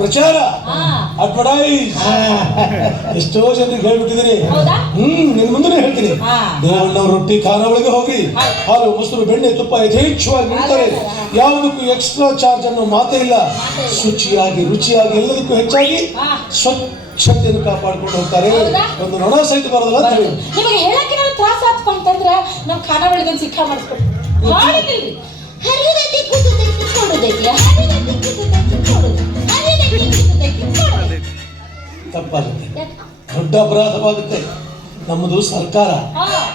ಪ್ರಚಾರ ಅಡ್ವರ್ಟೈಸ್ ಎಷ್ಟೋ ಜನರಿಗೆ ಹೇಳ್ಬಿಟ್ಟಿದ್ದೀನಿ. ನಿನ್ ಮುಂದೆ ಹೇಳ್ತೀನಿ, ದೇವಣ್ಣವ್ರ ರೊಟ್ಟಿ ಖಾನಾವಳಿಗೆ ಹೋಗಿ ಹಾಲು ಮೊಸರು ಬೆಣ್ಣೆ ತುಪ್ಪ ಯಥೇಚ್ಛವಾಗಿ ನೀಡ್ತಾರೆ. ಯಾವುದಕ್ಕೂ ಎಕ್ಸ್ಟ್ರಾ ಚಾರ್ಜ್ ಅನ್ನೋ ಮಾತೇ ಇಲ್ಲ. ಶುಚಿಯಾಗಿ ರುಚಿಯಾಗಿ ಎಲ್ಲದಕ್ಕೂ ಹೆಚ್ಚಾಗಿ ಸ್ವಚ್ಛತೆಯನ್ನು ಕಾಪಾಡ್ಕೊಂಡು ಹೋಗ್ತಾರೆ. ಒಂದು ನೊಣ ಸಹಿತ ಬರೋದಿಲ್ಲ. ನಿಮಗೆ ಹೇಳಕ್ಕೆ ನಾನು ತ್ರಾಸ ಆಗ್ತಾ ಅಂತಂದ್ರೆ ನಾವು ಖಾನಾವಳಿಗೆ ಸಿಕ್ಕಾ ಮಾಡಿಸ್ಕೊಡ್ತೀವಿ. ತಪ್ಪಾಗುತ್ತೆ, ದೊಡ್ಡ ಅಪರಾಧವಾಗುತ್ತೆ. ನಮ್ಮದು ಸರ್ಕಾರ,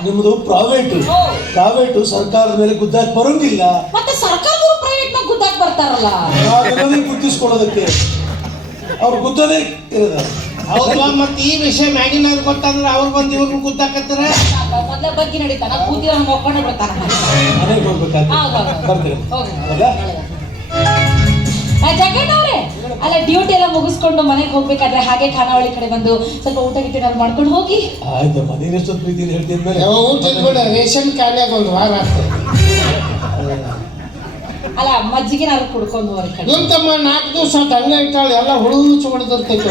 ನಿಮ್ಮದು ಪ್ರೈವೇಟು. ಸರ್ಕಾರದ ಮೇಲೆ ಗುದ್ದಾಕ್ ಬರೋಂಗಿಲ್ಲ. ಮತ್ತೆ ಸರ್ಕಾರದವರು ಪ್ರೈವೇಟ್ ಗುದ್ದಾಕ್ ಬರ್ತಾರಲ್ಲ, ಗುದ್ದಿಸ್ಕೊಳ್ಳೋದಕ್ಕೆ ಅವ್ರು ಗುದ್ದದೇ ಇರೋದ. ಹೌದಾ? ಮತ್ತೆ ಈ ವಿಷಯ ಮ್ಯಾಗಿನವ್ರು ಗೊತ್ತಂದ್ರೆ ಅವ್ರು ಬಂದು ಇವ್ರನ್ನ ಗುದ್ದಾಕತ್ತಾರ. ಮೊದಲ ಬಗ್ಗೆ ನಡೀತಾನ ಕೂತಿರ ನೋಡ್ಕೊಂಡೇ ಬಿಡ್ತಾರ. ಮನೆಗೆ ಹೋಗ್ಬೇಕಾಗ್ತದೆ. ಬರ್ತೀರಿ ಜಗಣ್ಣವ್ರೆ, ಅಲ್ಲ ಡ್ಯೂಟಿ ಎಲ್ಲ ಮುಗಿಸ್ಕೊಂಡು ಮನೆಗೆ ಹೋಗ್ಬೇಕಾದ್ರೆ ಹಾಗೆ ಖಾನಾವಳಿ ಕಡೆ ಬಂದು ಸ್ವಲ್ಪ ಊಟ ಗಿಟ್ಟ ಮಾಡ್ಕೊಂಡು ಹೋಗಿ. ಆಯ್ತಮ್ಮ, ನೀನೆಷ್ಟೊಂದು ಪ್ರೀತಿಯಲ್ಲಿ ಹೇಳ್ತೀನಿ ಮೇಲೆ ಊಟ ರೇಷನ್ ಖಾಲಿಯಾಗ ಒಂದು ವಾರ ಆಗ್ತದೆ. ಅಲ್ಲ ಮಜ್ಜಿಗೆ ನಾವು ಕುಡ್ಕೊಂಡು ತಮ್ಮ 4 ದಿವಸ ಹಂಗೆ ಇಟ್ಟಾಳೆ, ಎಲ್ಲ ಹುಡುಚು ಹೊಡೆದಿರ್ತೈತೆ.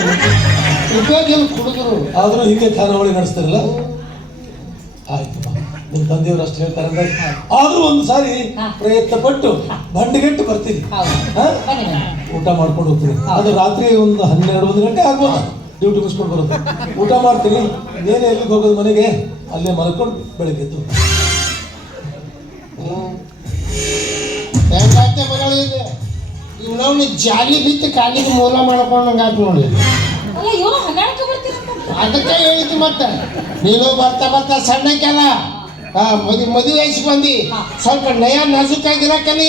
ಉಪಯೋಗ ಏನು ಕುಡಿದ್ರು ಆದ್ರೂ ಹೀಗೆ ಖಾನಾವಳಿ ನಡೆಸ್ತಾರಲ್ಲ. ಆಯ್ತಮ್ಮ, ನಿಮ್ಮ ತಂದೆಯವರು ಅಷ್ಟು ಹೇಳ್ತಾರೆ ಅಂದ್ರೆ ಆದ್ರೂ ಒಂದು ಸಾರಿ ಪ್ರಯತ್ನ ಪಟ್ಟು ಬಂಡಿಗೆಟ್ಟು ಬರ್ತೀನಿ. ಊಟ ಮಾಡ್ಕೊಂಡು ಹೋಗ್ತೀನಿ. ಅದು ರಾತ್ರಿ ಒಂದು 12-1 ಗಂಟೆ ಆಗ್ಬೋದು. ಡ್ಯೂಟಿ ಮುಗಿಸ್ಕೊಂಡು ಬರುತ್ತೆ. ಊಟ ಮಾಡ್ತೀನಿ. ಬೇರೆ ಎಲ್ಲಿಗೆ ಹೋಗೋದು, ಮನೆಗೆ ಅಲ್ಲೇ ಮಲ್ಕೊಂಡು ಬೆಳಗ್ಗೆದ್ದು ಹೆಂಗಾಗ್ತೆ ಮಗಳಿದೆ. ನಾವು ಜಾಲಿ ಬಿತ್ತು ಕಾಲಿಗೆ ಮೂಲ ಮಾಡ್ಕೊಂಡಂಗಾಯ್ತು ನೋಡಿ. ಅದಕ್ಕೆ ಹೇಳಿದ್ದು. ಮತ್ತೆ ನೀನು ಬರ್ತಾ ಸಣ್ಣಕ್ಕೆಲ್ಲ ಮದುವೆ ವಯಸ್ಸಿಗೆ ಬಂದಿ. ಸ್ವಲ್ಪ ನಯ ನಾಜುಕಾಗಿರಕಲಿ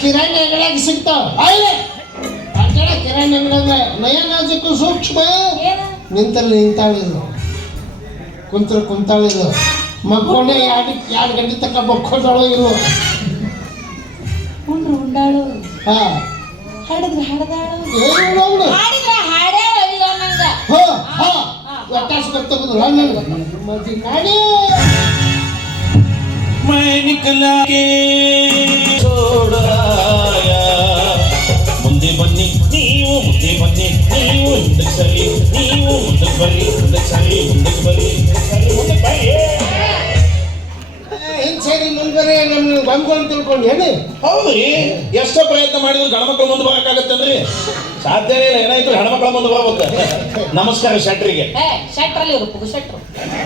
ಕಿರಾಣಿ ಅಂಗಡಿಯಾಗ ಸಿಗ್ತಾವ. ಕಿರಾಣಿ ಅಂಗಡಿಯಾಗ ನಯ ನಾಜುಕು ಸೂಕ್ಷ್ಮ. ನಿಂತಾಳಿಲ್ಲ, ಕುಂತಾಳಿಲ್ಲ. ಮಕ್ಕೊಂಡೆ 2 ಗಂಟೆ ತನಕ ಮಕ್ಕೊಂಡಾಳು ಇಲ್ಲ. ಉಂಡಾಳು ಹಾಡಿದ್ರೆ मैं निकला के छोड़ाया ಮುಂದೆ ಬನ್ನಿ ನೀವು, ಮುಂದೆ ಬನ್ನಿ ನೀವು, ಮುಂದಕ್ಕೆ ಸರಿ ನೀವು, ಮುಂದಕ್ಕೆ ಬರ್ರಿ, ಮುಂದಕ್ಕೆ ಸರಿ, ಮುಂದಕ್ಕೆ ಬರ್ರಿ, ಮುಂದಕ್ಕೆ ಬರ್ರಿ. ಸರಿ ಮುಂದೆ ನಮ್ಗೆ ಬಂದ್ಕೊಂಡು ತಿಳ್ಕೊಂಡು ಹೇಳಿ. ಹೌದ್ರಿ, ಎಷ್ಟೋ ಪ್ರಯತ್ನ ಮಾಡಿದ್ರು ಗಣಮಕ್ಳು ಮುಂದೆ ಬರಕಾಗತ್ತೆ ಅಂದ್ರೆ ಸಾಧ್ಯನೇ ಇಲ್ಲ. ಏನಾಯ್ತು, ಹೆಣ್ಮಕ್ಳ ಮುಂದೆ ಬರ್ಬೇಕು. ನಮಸ್ಕಾರ ಶೆಟ್ರಿಗೆ.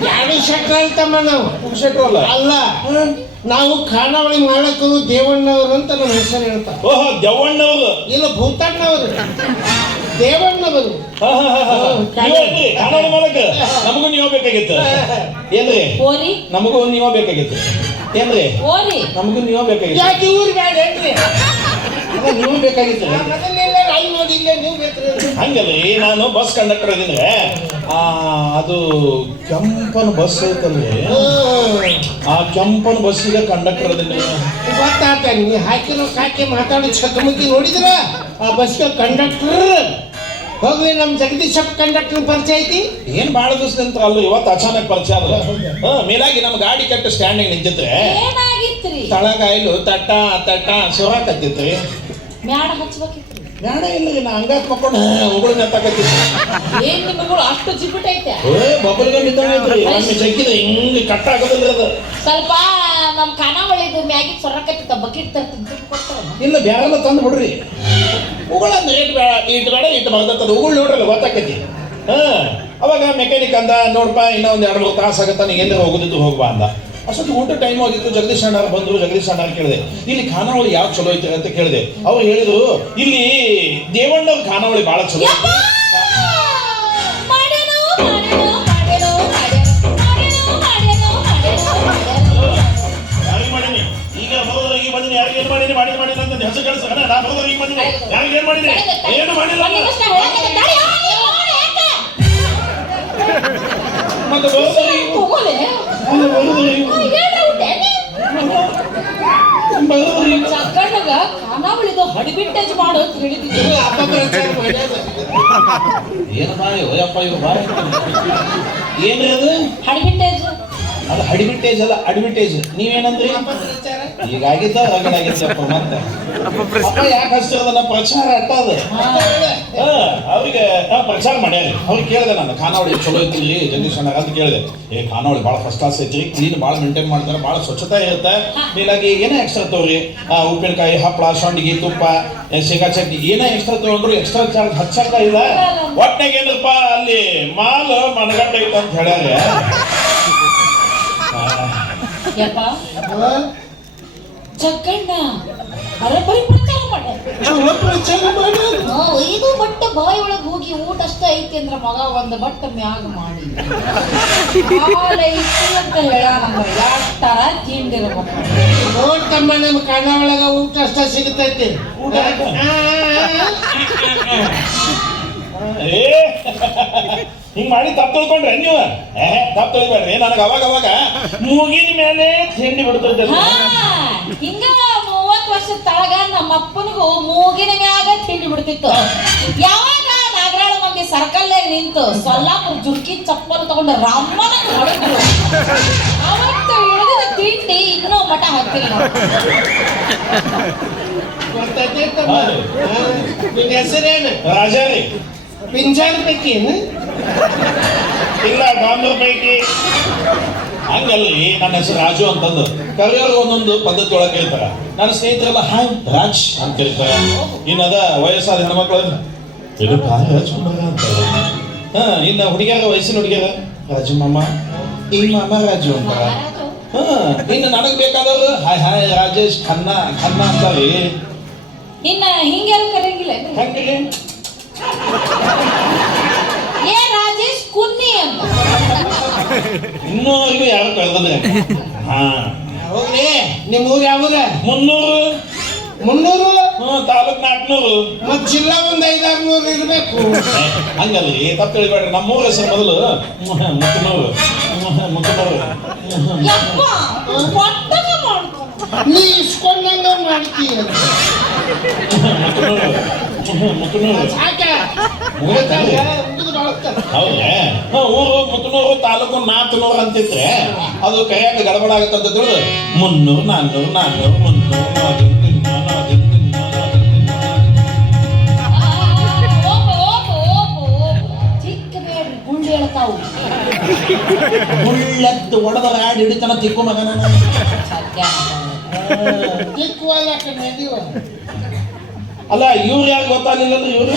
ಯಾರು ಶೆಟ್ರ ಅಂತಮ್ಮ? ನಾವು ಶೆಟ್ರು ಅಲ್ಲ, ನಾವು ಖಾನಾವಳಿ ಮಾಡಕ್ಕೆ ದೇವಣ್ಣವರು ಅಂತ ನಮ್ಮ ಹೆಸರು ಹೇಳ್ತಾರೆ. ಓಹೋ, ದೇವಣ್ಣವರು ಇಲ್ಲ, ಭೂತಣ್ಣವರು. ದೇವಣ್ಣವರು ಖಾನಾವಳಿ ಮಾಡಕ್ಕೆ ನಮಗೂ ನೀವು ಬೇಕಾಗಿತ್ತು. ಏನ್ರಿ, ನಮಗೂ ನೀವು ಬೇಕಾಗಿತ್ತು. ಏನ್ರಿ, ನಮಗೂ ನೀವು ಬೇಕಾಗಿತ್ತು. ಯಾಕೆ ಊರು ಬೇಡ ಏನ್ರಿ? ನೀವು ಬೇಕಾಗಿತ್ತು. ಹಂಗಲ್ರಿ, ನಾನು ಬಸ್ ಕಂಡಕ್ಟರ್ ಇದ್ರೆ ಅದು ಕೆಂಪನ ಬಸ್ ಐತಲ್ರಿ, ಆ ಕೆಂಪನ ಬಸ್ಸಿಗೆ ಕಂಡಕ್ಟರ್ ಅದೀನಿ. ಗೊತ್ತಾಗ್ತ ನೀ ಹಾಕಿರೋ ಕಾಕಿ ಮಾತಾಡಿ ಚಕಮಕಿ ನೋಡಿದ್ರ ಆ ಬಸ್ಗೆ ಕಂಡಕ್ಟರ್. ಹೋಗ್ಲಿ, ನಮ್ ಜಗದೀಶ್ ಕಂಡಕ್ಟರ್ ಪರಿಚಯ ಐತಿ. ಏನ್ ಬಾಳ ದಿವಸದಂತ ಅಲ್ಲ, ಇವತ್ತು ಅಚಾನಕ್ ಪರಿಚಯ ಆದ್ರ. ಮೇಲಾಗಿ ನಮ್ ಗಾಡಿ ಕಟ್ಟ ಸ್ಟ್ಯಾಂಡಿಗೆ ನಿಂತಿದ್ರೆ ತಳಗಾಯ್ಲು ತಟ್ಟ ಸೊರಾಕತ್ತಿತ್ರಿ. ಬ್ಯಾಡ ಇಲ್ಲ, ನಾ ಹಂಗಾತ್ ಮಕ್ಕೊಂಡು ಉಗುಳು ನೆತ್ತಾಕತ್ತಿತ್ತು. ಅಷ್ಟು ಜಿಬಿಟ್ ಐತೆ. ಬಬ್ಬಲ್ಗೆ ನಿಂತೈತ್ರಿ. ಒಮ್ಮೆ ಜಗ್ಗಿದ ಹಿಂಗೆ ಕಟ್ಟ ಆಗೋದಿಲ್ಲ ಅದು. ಸ್ವಲ್ಪ ನಮ್ ಖಾನಾವಳಿದು ಮ್ಯಾಗಿ ಸೊರಕತ್ತಿತ್ತ ಬಕೆಟ್ ಇಲ್ಲ, ಬ್ಯಾರೆಲ್ಲ ತಂದು ಬಿಡ್ರಿ. ಉಗುಳಂದ್ರೆ ಇಟ್ಟು ಬೇಡ ಇಟ್ಟು ಬರ್ತದ. ಉಗುಳು ನೋಡ್ರಲ್ಲ ಗೊತ್ತಾಕತಿ. ಅವಾಗ ಮೆಕ್ಯಾನಿಕ್ ಅಂದ, ನೋಡ್ಪಾ ಇನ್ನೊಂದು 2-3 ತಾಸು ಆಗತ್ತ, ನೀ ಏನಾರ ಹೋಗೋದಿದ್ದು ಹೋಗ್ಬಾ ಅಂದ. ಅಷ್ಟೊತ್ತು ಊಟ ಟೈಮ್ ಆಗಿತ್ತು. ಜಗದೀಶ್ ಅಣ್ಣಾರ ಬಂದರು. ಜಗದೀಶ್ ಅಣ್ಣಾರ ಕೇಳಿದೆ, ಇಲ್ಲಿ ಖಾನಾವಳಿ ಯಾವ್ದು ಚಲೋ ಐತೆ ಅಂತ ಕೇಳಿದೆ. ಅವ್ರು ಹೇಳಿದ್ರು, ಇಲ್ಲಿ ದೇವಣ್ಣವ್ರ ಖಾನಾವಳಿ ಭಾಳ ಚಲೋ ಐತೆ. ಈಗ ಹೋದ್ರಿಗೆ ಬಂದಿನಿ, ಯಾರಿಗೆ ಏನು ಮಾಡಿನಿ ಅಂತ ಹೆಸರು ಕಳಿಸ. ನಾನು ಹೋದ್ರಿಗೆ ಬಂದಿನಿ, ಯಾರಿಗೆ ಏನು ಮಾಡಿನಿ, ಏನು ಮಾಡಿಲ್ಲ. ಮತ್ತೆ ಖಾನಾವಳಿದು ಹಡಿಬಿಟ್ಟೇಜ್ ಮಾಡೋದು ಹೇಳಿದ್ರು. ಏನು ಮಾಡಿ ಓಯಪ್ಪ ಇವ್ ಬಾಯ್ ಏನ್ರಿ ಅದು? ಹಡಿಬಿಟ್ಟೇಜ್. ಅದು ಹಡಿಬಿಟ್ಟೇಜ್ ಅಲ್ಲ, ಅಡ್ವಿಟೇಜ್. ನೀವೇನಂದ್ರಿ? ಈಗಾಗಿದ್ದ ರಗಡಾಗಿದ್ದಪ್ಪ ಮತ್ತೆ ಅಪ್ಪ ಯಾಕೆ ಹಚ್ಚಿರೋದನ್ನ ಪ್ರಚಾರ ಅಟ್ಟದ ಅವ್ರಿಗೆ ಪ್ರಚಾರ ಮಾಡ್ಯಾರಿ ಅವ್ರಿಗೆ ಕೇಳಿದೆ ನಾನು ಖಾನಾವಳಿ ಚಲೋ ಐತಿರಿ ಜಗದೀಶ್ ಅಣ್ಣ ಅಂತ ಕೇಳಿದೆ ಖಾನಾವಳಿ ಭಾಳ ಫಸ್ಟ್ ಕ್ಲಾಸ್ ಐತ್ರಿ ಕ್ಲೀನ್ ಭಾಳ ಮೇಂಟೈನ್ ಮಾಡ್ತಾರೆ ಭಾಳ ಸ್ವಚ್ಛತೆ ಇರುತ್ತೆ ನೀಲಾಗಿ ಏನೇ ಎಕ್ಸ್ಟ್ರಾ ತಗೋರಿ ಉಪ್ಪಿನಕಾಯಿ ಹಪ್ಪಳ ಸಂಡಿಗೆ ತುಪ್ಪ ಶೇಂಗಾ ಚಟ್ನಿ ಏನೇ ಎಕ್ಸ್ಟ್ರಾ ತಗೊಂಡ್ರು ಎಕ್ಸ್ಟ್ರಾ ಚಾರ್ಜ್ ಹಚ್ಚಂಗ ಇಲ್ಲ ಒಟ್ನಾಗ ಏನಪ್ಪ ಅಲ್ಲಿ ಮಾಲ್ ಮನಗಂಡ ಐತೆ ಅಂತ ಹೇಳ್ಯಾರ ಜಗ್ಗಣ್ಣ ಬರೋಬ್ಬರಿ ಪ್ರಚಾರ ಇದು ಬಟ್ಟೆ ಬಾಯಿ ಒಳಗೆ ಹೋಗಿ ಊಟ ಅಷ್ಟ ಐತಿ ಅಂದ್ರ ಮಗ ಒಂದು ಬಟ್ಟೆ ಮ್ಯಾಗ ಮಾಡಿ ಅಂತ ಹೇಳ ನಮ್ಗೆ ಯಾರ ತಿಂಡಿರ್ಬೇಕು ನೋಡ್ತಮ್ಮ ನಮ್ಮ ಖಾನಾವಳಿಗ ಊಟ ಅಷ್ಟ ಸಿಗ್ತೈತಿ ಹಿಂಗ್ ಮಾಡಿ ತಪ್ಪು ತಿಳ್ಕೊಂಡ್ರೆ ನೀವು ತಪ್ಪು ತಿಳ್ಕೊಳ್ರಿ ನನಗೆ ಅವಾಗ ಅವಾಗ ಮೂಗಿನ ಮೇಲೆ ತಿಂಡಿ ಬಿಡ್ತೈತೆ ಹಿಂಗ 30 ವರ್ಷದ ತಳಗ ನಮ್ಮ ಅಪ್ಪನಿಗೂ ಮೂಗಿನ ಮ್ಯಾಗ ತಿಂಡಿ ಬಿಡ್ತಿತ್ತು ಯಾವಾಗ ನಾಗರಾಳ ಮಂದಿ ಸರ್ಕಲ್ ನಿಂತು ಸೊಲ್ಲಾಪುರ ಜುಡ್ಕಿ ಚಪ್ಪಲ್ ತಗೊಂಡು ರಮ್ಮನ ಹೊಡೆದ್ರು ಅವತ್ತು ಹಿಡಿದ ತಿಂಡಿ ಇನ್ನೂ ಮಠ ಹಾಕ್ತಿಲ್ಲ ನಿನ್ನ ಹೆಸರೇನು ರಾಜಾರಿ ಪಿಂಜಾರ ಪೈಕಿ ಏನು ಇಲ್ಲ ಡಾಂಬರ್ ಪೈಕಿ ಹಂಗಲ್ರಿ ನನ್ನ ಹೆಸರು ರಾಜು ಅಂತಂದು ಕರೆಯೋರು ಒಂದೊಂದು ಪದ್ಧತಿ ಒಳಗೆ ಕೇಳ್ತಾರ ನನ್ನ ಸ್ನೇಹಿತರೆಲ್ಲ ಹಾಯ್ ರಾಜ್ ಅಂತ ಕೇಳ್ತಾರ ಇನ್ನದ ವಯಸ್ಸಾದ ಹೆಣ್ಮಕ್ಳು ಏನಪ್ಪ ರಾಜ್ಕುಮಾರ ಅಂತಾರೆ ಇನ್ನು ಹುಡುಗಿಯಾರ ವಯಸ್ಸಿನ ಹುಡುಗಿಯಾರ ರಾಜು ಮಾಮ ಈ ಮಾಮ ರಾಜು ಅಂತಾರ ಇನ್ನು ನನಗ್ ಬೇಕಾದವರು ಹಾಯ್ ಹಾಯ್ ರಾಜೇಶ್ ಖನ್ನಾ ಖನ್ನಾ ಅಂತಾರಿ ಇನ್ನ ಹಿಂಗೆಲ್ಲ ಕರೆಯಂಗಿಲ್ಲ ಹಂಗೆ ಏ ರಾಜೇಶ್ ಕುನ್ನಿ ಅಂತ ಇನ್ನೂವರೆಗೂ ಯಾರು ಕಳೆದ್ರೆ ಹೋಗ್ಲಿ ನಿಮ್ಮ ಊರು ಯಾವಾಗ 300 ತಾಲೂಕ್ 400 ಮತ್ ಜಿಲ್ಲಾ ಒಂದ್ 500-600 ಇರ್ಬೇಕು ಹಂಗಲ್ರಿ ತಪ್ಪು ತಿಳಿಬೇಡ್ರಿ ನಮ್ಮೂರ ಹೆಸರು ಮೊದಲು ಮುತ್ತನೂರು ನೀ ಇಸ್ಕೊಂಡಂಗ ಮಾಡ್ತೀಯ ಸಾಕ ಹೌದೇ ಊರು ಮುತ್ತನೂರು ತಾಲೂಕು 400 ಅಂತಿದ್ರೆ ಅದು ಕೈಯಾಗ ಗಡಬಡ ಆಗತ್ತೆ ಅಂತ ತಿಳಿದು 300 400 400 ಮುಳ್ಳೆದ್ದು ಒಡೆದರ ಆಡಿ ಹಿಡಿತನ ತಿಕ್ಕು ಮಗನ ಅಲ್ಲ ಇವ್ರು ಯಾರು ಗೊತ್ತಾಗಲಿಲ್ಲ ಅಂದ್ರೆ ಇವ್ರು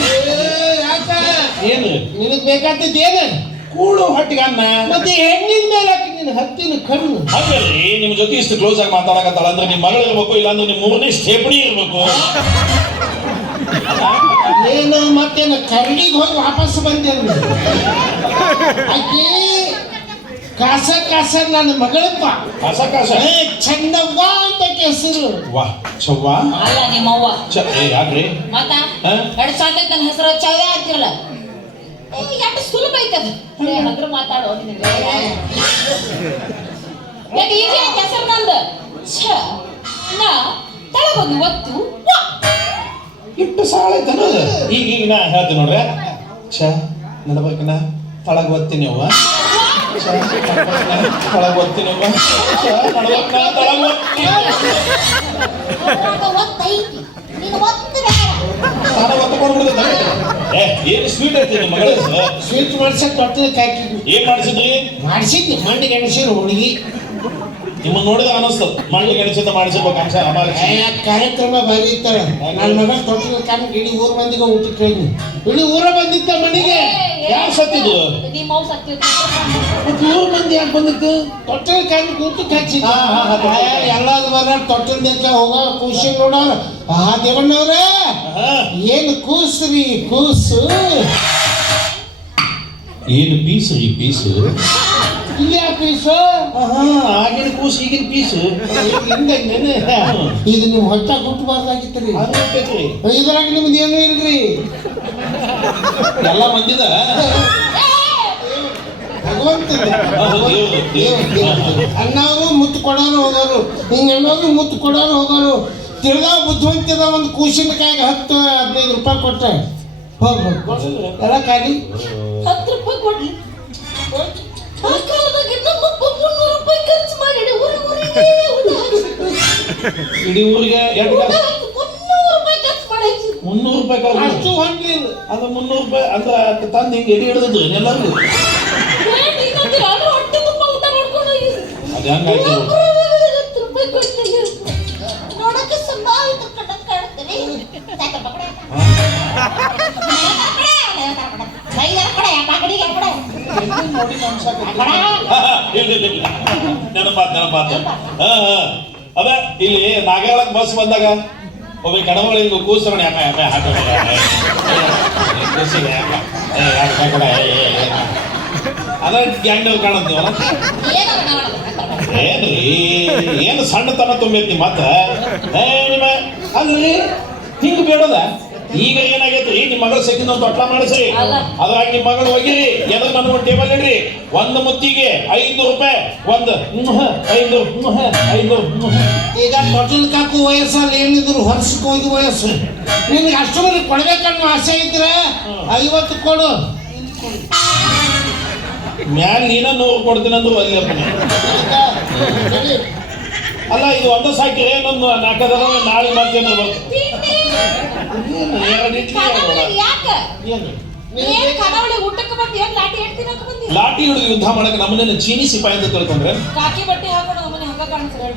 ಏನು ನಿನಗ್ ಬೇಕಾದದ್ದೇನು ಕೂಳು ಹೊಟ್ಟಿಗೆ ಅನ್ನ ಮತ್ತೆ ಹೆಣ್ಣಿನ ಮೇಲೆ ನಿನ್ನ ಹತ್ತಿನ ಕಣ್ಣು ಹಾಗಲ್ರಿ ನಿಮ್ ಜೊತೆ ಇಷ್ಟು ಕ್ಲೋಸ್ ಆಗಿ ಮಾತಾಡಕತ್ತಾಳ ಅಂದ್ರೆ ನಿಮ್ ಮಗಳು ಇರ್ಬೇಕು ಇಲ್ಲಾಂದ್ರೆ ನಿಮ್ ಮೂರನೇ ಸ್ಟೇಪಣಿ ಇರ್ಬೇಕು ಏನು ಮತ್ತೇನು ಕರಡಿಗೆ ಹೋಗಿ ವಾಪಸ್ ಬಂದೆ ಆಕಿ ಕಾಸ ಕಾಸ ನನ್ನ ಮಗಳಪ್ಪ ಕಾಸ ಚಂದವ್ವ ಅಂತ ಹೆಸರು ವಾ ಚವ್ವ ಅಲ್ಲ ನಿಮ್ಮವ್ವ ಯಾಕ್ರಿ ಮತ್ತ ಎರಡು ಸಾಧ್ಯ ನನ್ನ ಹೆಸರು ಚವ್ಯ ಅಂತಿರಲ್ಲ ಎಷ್ಟು ಸುಲಭ ಐತದ ಅದ್ರ ಮಾತಾಡೋ ಯಾಕೆ ಈಜಿ ಆಯ್ತು ಹೆಸರು ನಂದು ಛ ನಾ ತಳಗೋಗಿ ಒತ್ತು ಇಟ್ಟು ಸಾಳ ಐತನ ಈಗ ನಾ ಹೇಳ್ತೀನಿ ನೋಡ್ರೆ ಛ ನಡಬೇಕನ ತಳಗ ಒತ್ತೀನಿ ಅವ್ವ ತಳಗ ಒತ್ತೀನಿ ಅವ್ವ ನಡಬೇಕನ ತಳಗ ಒತ್ತೈತಿ ನೀನು ಒತ್ತು ಬೇಡ ಏನು ಸ್ವೀಟ್ ಐತಿ ನಿಮ್ಮ ಮಗಳ ಸ್ವೀಟ್ ಮಾಡ್ಸಕ್ ತೊಟ್ಟದಕ್ಕೆ ಹಾಕಿದ್ವಿ ಏನ್ ಮಾಡಿಸಿದ್ರಿ ಮಾಡಿಸಿದ್ವಿ ಮಂಡಿಗೆ ಎಣಸಿರು ಹುಡುಗಿ ನಿಮ್ಮ ನೋಡಿದ ಅನಿಸ್ತದ ಮಳ್ಳಿ ಗಣಸಿಂದ ಮಾಡಿಸಿರ್ಬೇಕು ಅಂಶ ಕಾರ್ಯಕ್ರಮ ಭಾರಿ ಇತ್ತಾಳ ನನ್ನ ಮಗ ತೊಟ್ಟದ ಕಾರಣ ಇಡೀ ಊರ್ ಮಂದಿಗೆ ಊಟಕ್ಕೆ ಇಡೀ ಊರ ಬಂದಿತ್ತ ಮನೆಗೆ ಯಾರು ಸತ್ತಿದ್ದು ನಿಮ್ಮ ಸತ್ತಿದ್ದು ಊರ್ ಮಂದಿ ಯಾಕೆ ಬಂದಿತ್ತು ತೊಟ್ಟದ ಕಾರಣ ಊಟಕ್ಕೆ ಹಾಕ್ಸಿದ್ದ ಎಲ್ಲಾದ್ರು ಬರ ತೊಟ್ಟದ ಹೋಗ ಖುಷಿ ನೋಡೋರು ದೇವಣ್ಣವ್ರೆ ಏನು ಕೂಸ್ರಿ ಕೂಸು ಏನು ಪೀಸ್ ರೀ ಪೀಸ್ ಇಲ್ಲಿ ಯಾವ ಪೀಸು ಆಗಿನ ಕೂಸು ಈಗಿನ ಪೀಸು ಇದು ನೀವು ಹೊಟ್ಟ ಕುಟ್ಟಬಾರ್ದಾಗಿತ್ತು ರೀ ಇದ್ರಾಗ ನಿಮ್ದು ಏನೂ ಇಲ್ರಿ ಎಲ್ಲ ಮಂದಿದ ಅಣ್ಣವರು ಮುತ್ತು ಕೊಡೋರು ಹೋಗೋರು ಹಿಂಗೆ ಅಣ್ಣವರು ಮುತ್ತು ಕೊಡೋರು ಹೋಗೋರು ತಿರ್ಗಾ ಬುದ್ಧಿವಂತದ ಒಂದು ಕೂಸಿನ ಕಾಯಿಗೆ 10-15 ರೂಪಾಯಿ ಕೊಟ್ಟೆ ಹೋಗ್ಬೇಕು ಎಲ್ಲ ಕಾಲಿ 10 ರೂಪಾಯಿ ಕೊಡ್ಲಿ ಆ ಕಾಲದಾಗ ನಮ್ಮ 300 ರೂಪಾಯಿ ಖರ್ಚು ಮಾಡಿ ಊರಿಗೆ ಇಡೀ ಊರಿಗೆ ಎಷ್ಟು ಊಟ ಆಯ್ತು, 300 ರೂಪಾಯಿ ಖರ್ಚು ಮಾಡೈತಿ 300 ರೂಪಾಯಿ ಕಾಲ ಅಷ್ಟು ಹೊಂಟ್ರಿ ಅದು 300 ರೂಪಾಯಿ ಅಂದ್ರೆ ತಂದು ಹಿಂಗೆ ಎಡಿ ಹಿಡಿದಿದ್ದು ಎಲ್ಲರಿಗೂ ಹೊಟ್ಟೆ ತುಂಬ ಊಟ ಮಾಡ್ಕೊಂಡು ಹೋಗಿ ಅದು ಹೆಂಗಾಯ್ತು 10 ರೂಪಾಯಿ ಕೊಡ್ತೀನಿ ನೋಡಕ್ಕೆ ತುಂಬಾ ಇದು ಕಣಕ್ ಕಾಣ್ತೀನಿ ಸಾಕಪ್ಪ ಕಡೆ ನೋಡಿ ನೆನಪಾತ್ ಅದ ಇಲ್ಲಿ ನಾಗಾಳಕ್ ಬಸ್ ಬಂದಾಗ ಒಬ್ಬ ಕಡಮಗಳಿಗೆ ಕೂಸ್ತಾರ ಅದ ಗ್ಯಾಂಗ್ನವ್ರು ಕಾಣಂತೀವಲ್ಲ ಏನ್ರಿ ಏನು ಸಣ್ಣತನ ತುಂಬೈತಿ ಮಾತ್ರ ನಿಮ್ಮ ಅಲ್ರಿ ಹಿಂಗ ಬೇಡದ ಈಗ ಏನಾಗೈತ್ರಿ ನಿಮ್ಮ ಮಗಳ ಸೆಕಿನ ಒಂದು ತೊಟ್ಲ ಮಾಡಿಸ್ರಿ ಅದ್ರಾಗ ನಿಮ್ಮ ಮಗಳು ಹೋಗಿರಿ ಎದ್ರ ನನ್ನ ಟೇಬಲ್ ಇಡ್ರಿ ಒಂದು ಮುತ್ತಿಗೆ 5 ರೂಪಾಯಿ ಒಂದು 5 ಈಗ ತೊಟಲ್ ಕಾಕು ವಯಸ್ಸಲ್ಲಿ ಏನಿದ್ರು ಹೊರಸಕ್ಕೆ ಹೋಗಿ ವಯಸ್ಸು ನಿನ್ಗೆ ಅಷ್ಟು ಮಂದಿ ಕೊಡ್ಬೇಕನ್ನೋ ಆಸೆ ಇದ್ರೆ 50 ಕೊಡು ಮ್ಯಾಲ ನೀನ 100 ಕೊಡ್ತೀನಿ ಅಂದ್ರು ಅಲ್ಲಿ ಅಲ್ಲ ಇದು ಒಂದು ಸಾಕಿರೆ ಇನ್ನೊಂದು 4 ನಾಳೆ ಮತ್ತೇನೋ ಬರ್ತದೆ ಲಾಠಿ ಹಿಡಿದು ಯುದ್ಧ ಮಾಡಕ್ಕೆ ನಮ್ಮನ್ನ ಚೀನಿ ಸಿಪಾಯಿ ಅಂತ ತಿಳ್ಕೊಂಡ್ರೆ ಕಾಕಿ ಬಟ್ಟೆ ಹಾಕೊಂಡು ನಮ್ಮನೆ ಹಂಗ ಕಾಣಿಸ್ತಾರೆ